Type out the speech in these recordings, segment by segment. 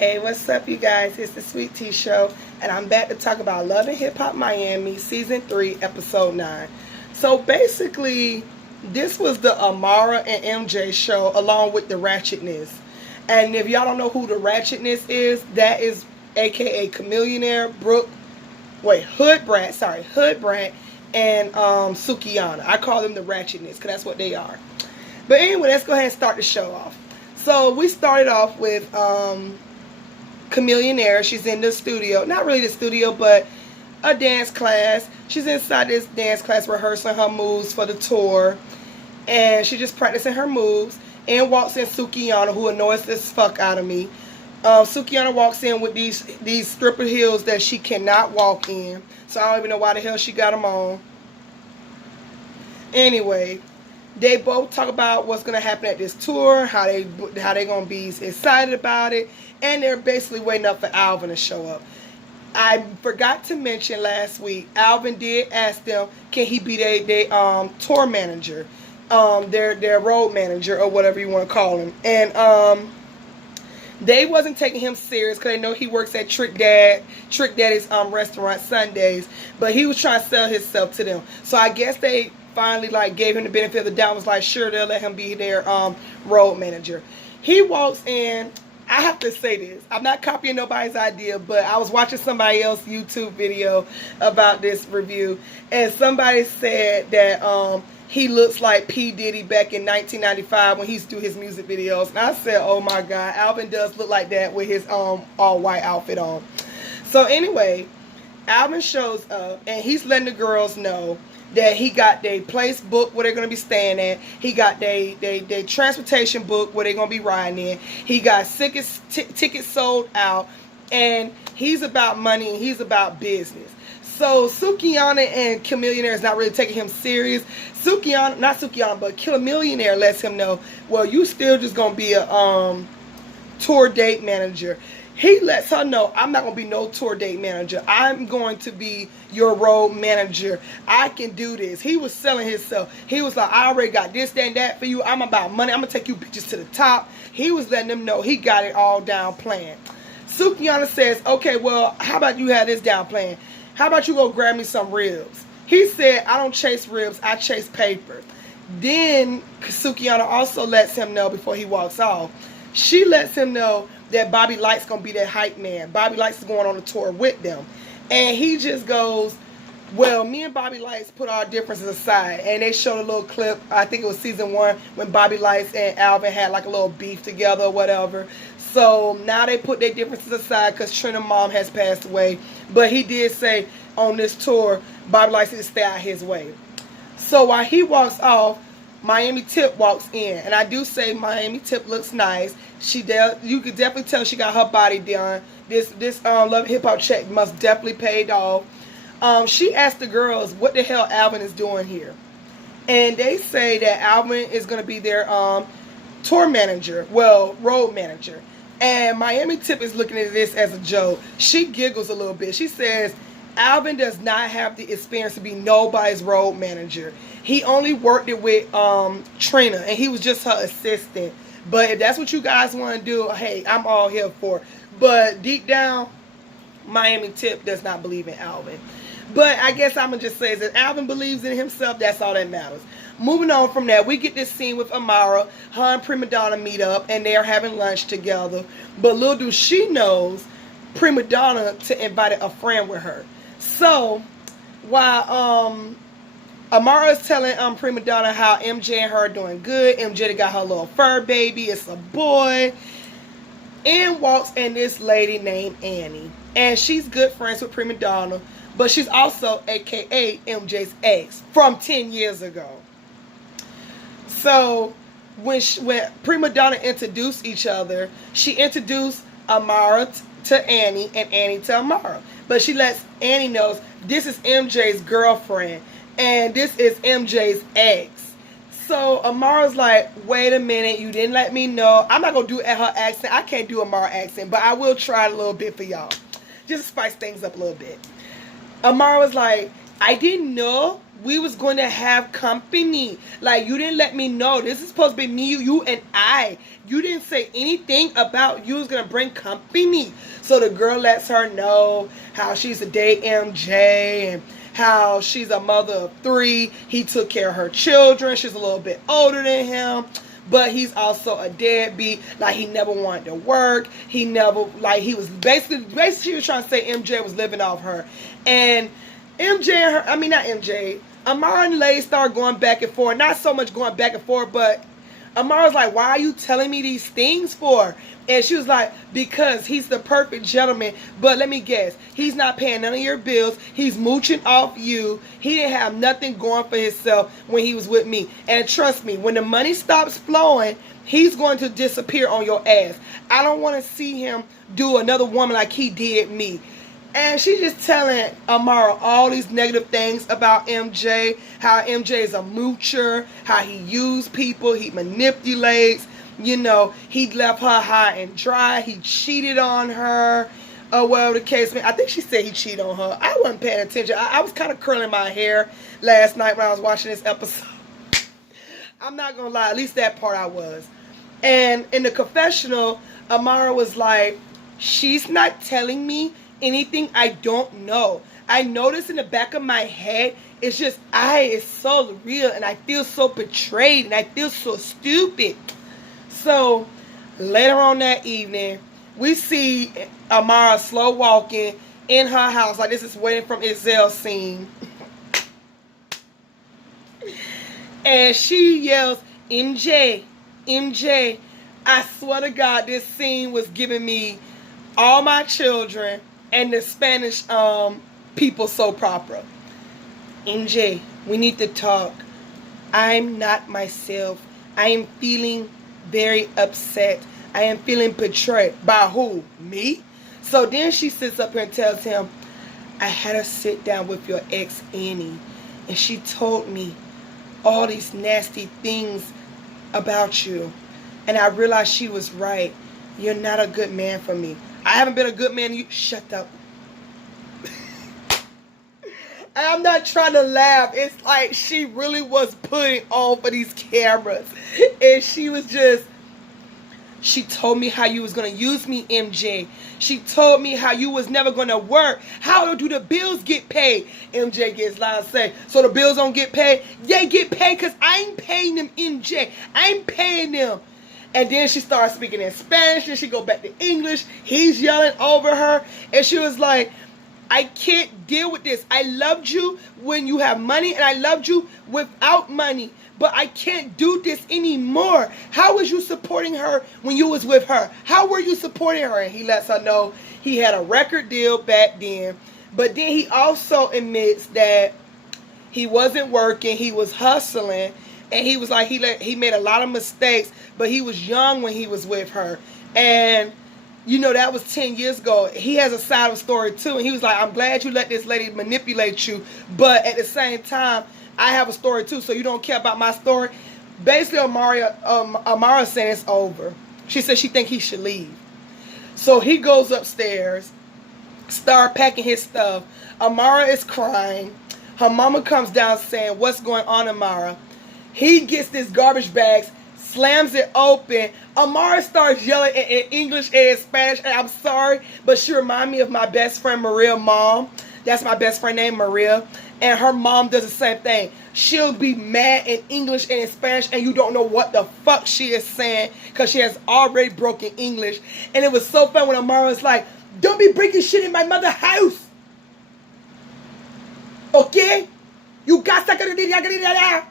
Hey, what's up, you guys? It's the Sweet Tea Show, and I'm back to talk about Love and Hip Hop Miami, Season 3, Episode 9. So basically, this was the Amara and MJ show along with the Ratchetness. And if y'all don't know who the Ratchetness is, that is aka Chamillionaire, Hood Brat, and Sukihana. I call them the Ratchetness because that's what they are. But anyway, let's go ahead and start the show off. So we started off with Chamillionaire. She's in the studio. Not really the studio, but a dance class. She's inside this dance class rehearsing her moves for the tour. And she's just practicing her moves. And walks in Sukihana, who annoys the fuck out of me. Sukihana walks in with these stripper heels that she cannot walk in. So I don't even know why the hell she got them on. Anyway, they both talk about what's going to happen at this tour, how they going to be excited about it, and they're basically waiting up for Alvin to show up. I forgot to mention last week, Alvin did ask them, can he be their tour manager, their road manager, or whatever you want to call him. And they wasn't taking him serious because they know he works at Trick Daddy's restaurant Sundays, but he was trying to sell himself to them. So I guess they finally gave him the benefit of the doubt, was like, sure, they'll let him be their road manager. He walks in. I have to say this, I'm not copying nobody's idea, but I was watching somebody else's YouTube video about this review, and somebody said that he looks like P. Diddy back in 1995 when he used to do his music videos. And I said, oh my God, Alvin does look like that with his all-white outfit on. So anyway, Alvin shows up, and he's letting the girls know that he got their place booked where they're going to be staying at. He got their transportation booked where they're going to be riding in. He got tickets sold out. And he's about money and he's about business. So Sukihana and Chamillionaire is not really taking him serious. But Chamillionaire lets him know, well, you still just going to be a tour date manager. He lets her know, I'm not going to be no tour date manager. I'm going to be your road manager. I can do this. He was selling himself. He was like, I already got this, that, and that for you. I'm about money. I'm going to take you bitches to the top. He was letting them know he got it all down planned. Sukihana says, okay, well, how about you have this down planned? How about you go grab me some ribs? He said, I don't chase ribs. I chase paper. Then Sukihana also lets him know before he walks off. She lets him know that Bobby Light's going to be their hype man. Bobby Lights is going on a tour with them. And he just goes, well, me and Bobby Lights put our differences aside. And they showed a little clip, I think it was season 1, when Bobby Lights and Alvin had like a little beef together or whatever. So now they put their differences aside because Trina's mom has passed away. But he did say on this tour, Bobby Lights needs to stay out his way. So while he walks off, Miami Tip walks in, and I do say Miami Tip looks nice. You could definitely tell she got her body done. This Love Hip Hop check must definitely paid off. She asked the girls what the hell Alvin is doing here, and they say that Alvin is going to be their tour manager, road manager. And Miami Tip is looking at this as a joke. She giggles a little bit. She says, Alvin does not have the experience to be nobody's road manager. He only worked it with Trina, and he was just her assistant. But if that's what you guys want to do, hey, I'm all here for it. But deep down, Miami Tip does not believe in Alvin. But I guess I'm going to just say that Alvin believes in himself. That's all that matters. Moving on from that, we get this scene with Amara. Her and Prima Donna meet up, and they are having lunch together. But little do she knows, Prima Donna to invite a friend with her. So, while Amara is telling Prima Donna how MJ and her are doing good, MJ got her little fur baby, it's a boy, in walks in this lady named Annie. And she's good friends with Prima Donna, but she's also aka MJ's ex from 10 years ago. So, when Prima Donna introduced each other, she introduced Amara to Annie and Annie to Amara. But she lets Annie know this is MJ's girlfriend and this is MJ's ex. So Amara's like, wait a minute, you didn't let me know. I'm not going to do her accent. I can't do Amara accent, but I will try a little bit for y'all. Just to spice things up a little bit. Amara was like, I didn't know we was going to have company. Like, you didn't let me know. This is supposed to be me, you, and I. You didn't say anything about you was going to bring company. So the girl lets her know how she's a date MJ and how she's a mother of 3. He took care of her children. She's a little bit older than him. But he's also a deadbeat. Like, he never wanted to work. He never, like, he was basically she was trying to say MJ was living off her. And MJ and her, I mean, not MJ, Amara and Lay started going back and forth. Not so much going back and forth, but Amara's like, why are you telling me these things for? And she was like, because he's the perfect gentleman. But let me guess, he's not paying none of your bills. He's mooching off you. He didn't have nothing going for himself when he was with me. And trust me, when the money stops flowing, he's going to disappear on your ass. I don't want to see him do another woman like he did me. And she's just telling Amara all these negative things about MJ. How MJ is a moocher. How he used people. He manipulates. You know, he left her high and dry. He cheated on her. Well, the case, I think she said he cheated on her. I wasn't paying attention. I was kind of curling my hair last night when I was watching this episode. I'm not going to lie. At least that part I was. And in the confessional, Amara was like, she's not telling me anything I don't know. I notice in the back of my head, it's just, it's so real, and I feel so betrayed, and I feel so stupid. So, later on that evening, we see Amara slow walking in her house, like this is Waiting from Izelle scene. And she yells, MJ, MJ. I swear to God, this scene was giving me All My Children and the Spanish people soap opera. MJ, we need to talk. I'm not myself. I am feeling very upset. I am feeling betrayed. By who? Me? So then she sits up here and tells him, I had to sit down with your ex Annie, and she told me all these nasty things about you. And I realized she was right. You're not a good man for me. I haven't been a good man. You shut up. I'm not trying to laugh. It's like she really was putting on for these cameras. And she was just, she told me how you was going to use me, MJ. She told me how you was never going to work. How do the bills get paid? MJ gets loud and say, so the bills don't get paid? They get paid because I ain't paying them, MJ. I ain't paying them. And then she started speaking in Spanish. And she go back to English. He's yelling over her. And she was like, I can't deal with this. I loved you when you have money, and I loved you without money. But I can't do this anymore. How was you supporting her when you was with her? How were you supporting her? And he lets her know he had a record deal back then. But then he also admits that he wasn't working. He was hustling. And he was like, he made a lot of mistakes. But he was young when he was with her. And you know, that was 10 years ago. He has a side of the story, too. And he was like, I'm glad you let this lady manipulate you. But at the same time, I have a story, too. So you don't care about my story. Basically, Amara said it's over. She said she think he should leave. So he goes upstairs, start packing his stuff. Amara is crying. Her mama comes down saying, what's going on, Amara? He gets this garbage bags, slams it open. Amara starts yelling in English and Spanish, and I'm sorry, but she reminded me of my best friend Maria's mom. That's my best friend named Maria, and her mom does the same thing. She'll be mad in English and in Spanish, and you don't know what the fuck she is saying because she has already broken English. And it was so fun when Amara was like, don't be breaking shit in my mother's house. Okay? You got to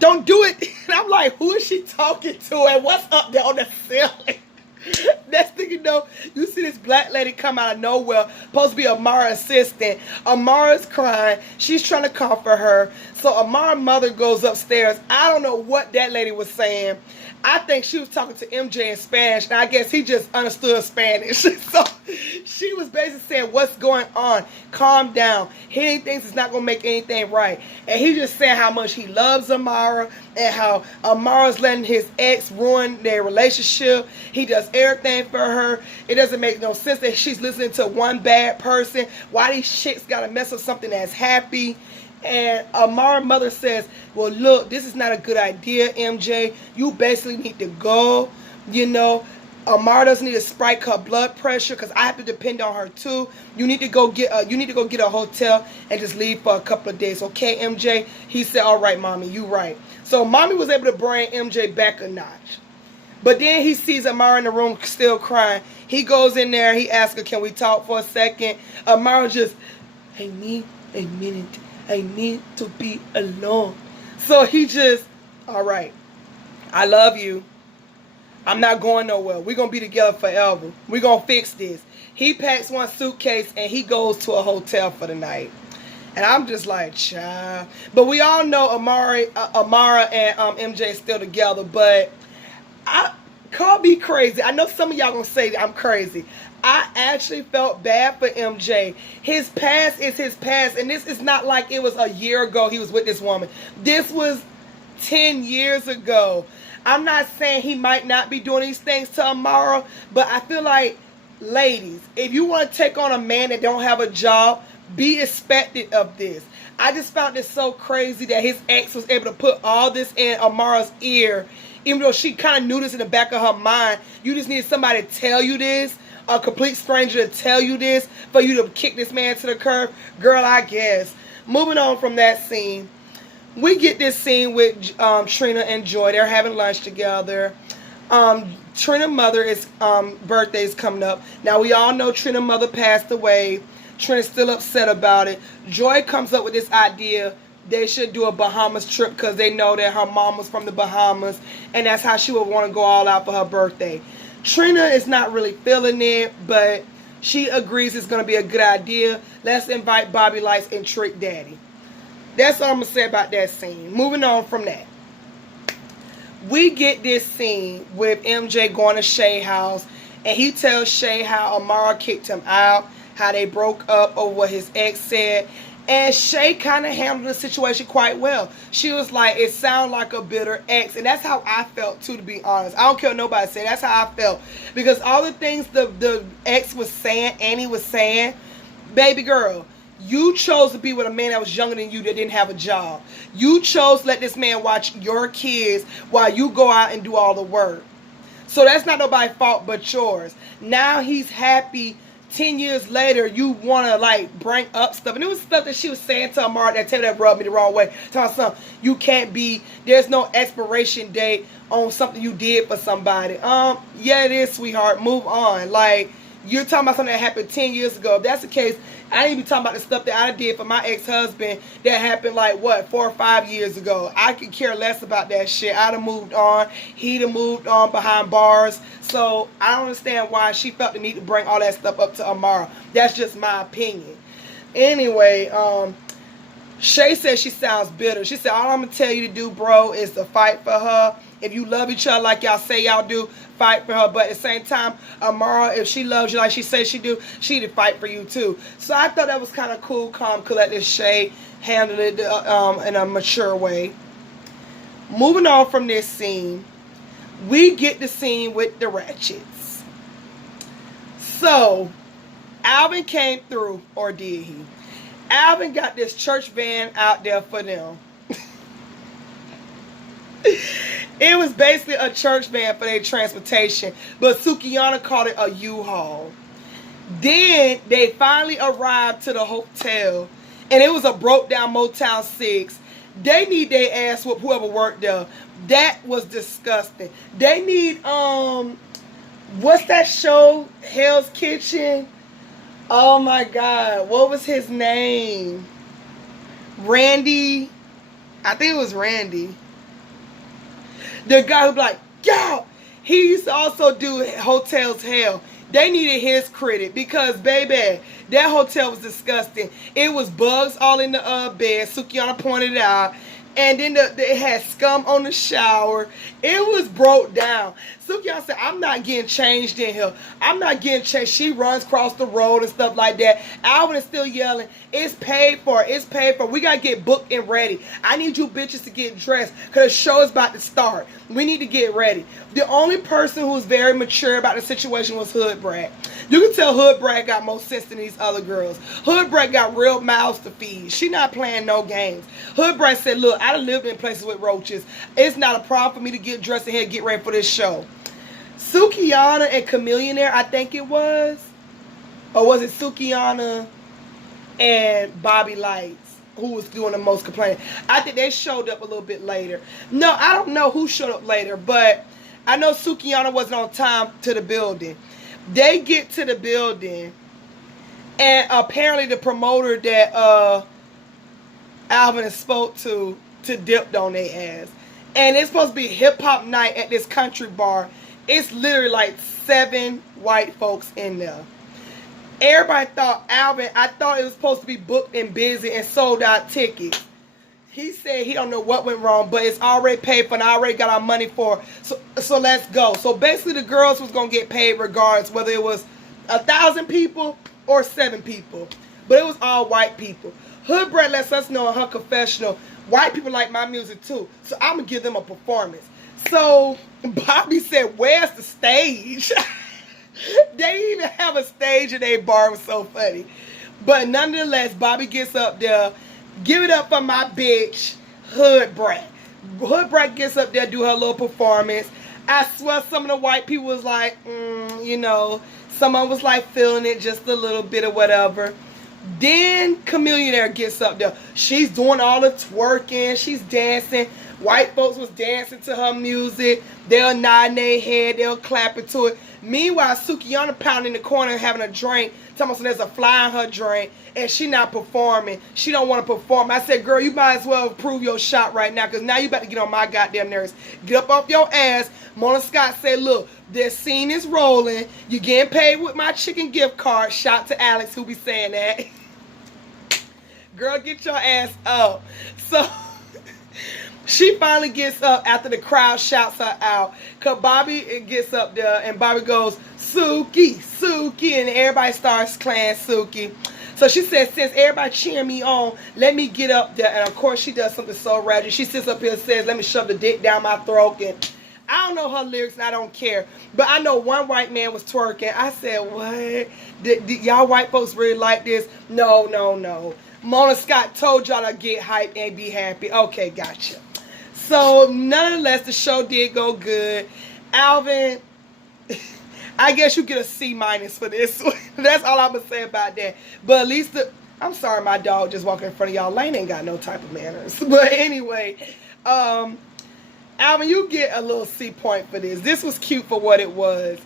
don't do it. And I'm like, who is she talking to? And what's up there on the ceiling? Next thing you know, you see this black lady come out of nowhere, supposed to be Amara's assistant. Amara's crying. She's trying to comfort her. So Amara's mother goes upstairs. I don't know what that lady was saying. I think she was talking to MJ in Spanish, and I guess he just understood Spanish. So she was basically saying, what's going on? Calm down. He thinks it's not going to make anything right. And he just saying how much he loves Amara and how Amara's letting his ex ruin their relationship. He does everything for her. It doesn't make no sense that she's listening to one bad person. Why these chicks got to mess with something that's happy? And Amara's mother says, well, look, this is not a good idea, MJ. You basically need to go. You know, Amara doesn't need to spike her blood pressure because I have to depend on her too. You need to go get a hotel and just leave for a couple of days, okay, MJ? He said, all right, mommy, you right. So mommy was able to bring MJ back a notch. But then he sees Amara in the room still crying. He goes in there. He asks her, can we talk for a second? Amara just, I need a minute. I need to be alone. So he just, all right, I love you. I'm not going nowhere. We're going to be together forever. We're going to fix this. He packs one suitcase and he goes to a hotel for the night. And I'm just like, child. But we all know Amara and MJ still together. But I call me crazy. I know some of y'all going to say I'm crazy. I actually felt bad for MJ. His past is his past. And this is not like it was a year ago he was with this woman. This was 10 years ago. I'm not saying he might not be doing these things to Amara, but I feel like, ladies, if you want to take on a man that don't have a job, be expected of this. I just found this so crazy that his ex was able to put all this in Amara's ear, even though she kind of knew this in the back of her mind. You just needed somebody to tell you this, a complete stranger to tell you this, for you to kick this man to the curb. Girl, I guess. Moving on from that scene. We get this scene with Trina and Joy. They're having lunch together. Trina's mother's birthday is coming up. Now, we all know Trina's mother passed away. Trina's still upset about it. Joy comes up with this idea they should do a Bahamas trip because they know that her mom was from the Bahamas, and that's how she would want to go all out for her birthday. Trina is not really feeling it, but she agrees it's going to be a good idea. Let's invite Bobby Lights and Trick Daddy. That's all I'm going to say about that scene. Moving on from that. We get this scene with MJ going to Shay's house. And he tells Shay how Amara kicked him out. How they broke up over what his ex said. And Shay kind of handled the situation quite well. She was like, it sounded like a bitter ex. And that's how I felt too, to be honest. I don't care what nobody say. That's how I felt. Because all the things the ex was saying, Annie was saying, baby girl, you chose to be with a man that was younger than you that didn't have a job. You chose to let this man watch your kids while you go out and do all the work. So that's not nobody's fault but yours. Now he's happy. 10 years later, you want to like bring up stuff. And it was stuff that she was saying to Amara that rubbed me the wrong way. Telling something, you can't be, there's no expiration date on something you did for somebody. Yeah, it is, sweetheart. Move on. Like, you're talking about something that happened 10 years ago. If that's the case, I ain't even talking about the stuff that I did for my ex-husband that happened like, 4 or 5 years ago. I could care less about that shit. I'd have moved on. He'd have moved on behind bars. So I don't understand why she felt the need to bring all that stuff up to Amara. That's just my opinion. Anyway, Shay says she sounds bitter. She said, all I'm going to tell you to do, bro, is to fight for her. If you love each other like y'all say y'all do, fight for her. But at the same time, Amara, if she loves you like she says she do, she need to fight for you too. So I thought that was kind of cool, calm, collected. Shay handled it in a mature way. Moving on from this scene, we get the scene with the Ratchets. So, Alvin came through, or did he? Alvin got this church van out there for them. It was basically a church van for their transportation, but Sukihana called it a U-Haul. Then they finally arrived to the hotel, and it was a broke down Motown 6. They need their ass whoop whoever worked there. That was disgusting. They need what's that show? Hell's Kitchen. Oh my God, what was his name? Randy. I think it was Randy. The guy who be like, yo, he used to also do Hotels Hell. They needed his credit because, baby, that hotel was disgusting. It was bugs all in the bed. Sukihana pointed it out. And then it had scum on the shower. It was broke down. Sukihana said, I'm not getting changed in here. I'm not getting changed. She runs across the road and stuff like that. Alvin is still yelling, it's paid for. It's paid for. We got to get booked and ready. I need you bitches to get dressed because the show is about to start. We need to get ready. The only person who was very mature about the situation was Hood Brat. You can tell Hood Brat got more sense than these other girls. Hood Brat got real mouths to feed. She not playing no games. Hood Brat said, look, I done lived in places with roaches. It's not a problem for me to get dressed in here and get ready for this show. Sukihana and Chamillionaire, I think it was. Or was it Sukihana and Bobby Lights who was doing the most complaining? I think they showed up a little bit later. No, I don't know who showed up later, but I know Sukihana wasn't on time to the building. They get to the building, and apparently the promoter that Alvin spoke to dipped on their ass. And it's supposed to be hip-hop night at this country bar. It's literally like 7 white folks in there. Everybody thought Alvin, I thought it was supposed to be booked and busy and sold out tickets. He said he don't know what went wrong, but it's already paid for and I already got our money for it. So let's go. So basically the girls was going to get paid regardless whether it was 1,000 people or 7 people. But it was all white people. Hood Brat lets us know in her confessional, white people like my music too. So I'm going to give them a performance. So Bobby said, where's the stage? They didn't even have a stage in their bar. It was so funny. But nonetheless, Bobby gets up there. Give it up for my bitch, Hood Brat. Hood Brat gets up there, do her little performance. I swear some of the white people was like, you know, some of them was like feeling it just a little bit or whatever. Then Chamillionaire gets up there. She's doing all the twerking. She's dancing. White folks was dancing to her music. They'll nod their head. They'll clap to it. Meanwhile, Sukihana pounding in the corner having a drink. Telling us there's a fly in her drink. And she not performing. She don't want to perform. I said, girl, you might as well prove your shot right now. Because now you about to get on my goddamn nerves. Get up off your ass. Mona Scott said, look, this scene is rolling. You getting paid with my chicken gift card. Shout to Alex who be saying that. Girl, get your ass up. So she finally gets up after the crowd shouts her out. Because Bobby gets up there and Bobby goes, Suki, Suki. And everybody starts claying Suki. So she says, since everybody cheering me on, let me get up there. And of course she does something so ratchet. She sits up here and says, let me shove the dick down my throat. And I don't know her lyrics and I don't care. But I know one white man was twerking. I said, what? Did y'all white folks really like this? No, no, no. Mona Scott told y'all to get hyped and be happy. Okay, gotcha. So, nonetheless, the show did go good. Alvin, I guess you get a C- for this one. That's all I'm going to say about that. But at least, I'm sorry my dog just walking in front of y'all. Lane ain't got no type of manners. But anyway, Alvin, you get a little C point for this. This was cute for what it was.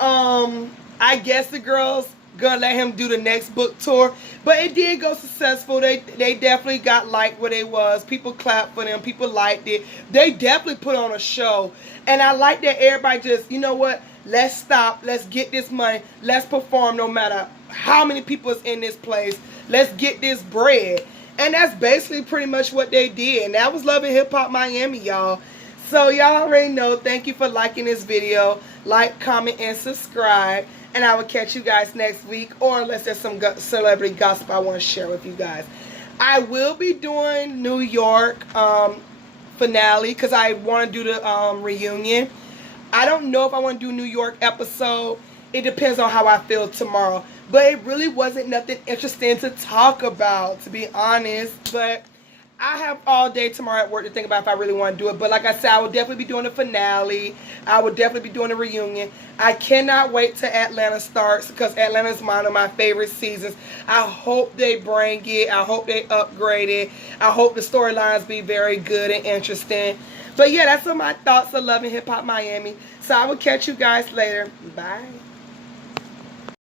I guess the girls gonna let him do the next book tour, but it did go successful. They definitely got liked where they was. People clapped for them. People liked it. They definitely put on a show, and I like that everybody just, you know what? Let's stop. Let's get this money. Let's perform no matter how many people is in this place. Let's get this bread, and that's basically pretty much what they did. And that was Love and Hip Hop Miami, y'all. So y'all already know. Thank you for liking this video. Like, comment, and subscribe. And I will catch you guys next week. Or unless there's some celebrity gossip I want to share with you guys. I will be doing New York finale. Because I want to do the reunion. I don't know if I want to do New York episode. It depends on how I feel tomorrow. But it really wasn't nothing interesting to talk about, to be honest. But I have all day tomorrow at work to think about if I really want to do it. But like I said, I will definitely be doing the finale. I will definitely be doing a reunion. I cannot wait till Atlanta starts because Atlanta is one of my favorite seasons. I hope they bring it. I hope they upgrade it. I hope the storylines be very good and interesting. But yeah, that's some of my thoughts of Love and Hip Hop Miami. So I will catch you guys later. Bye.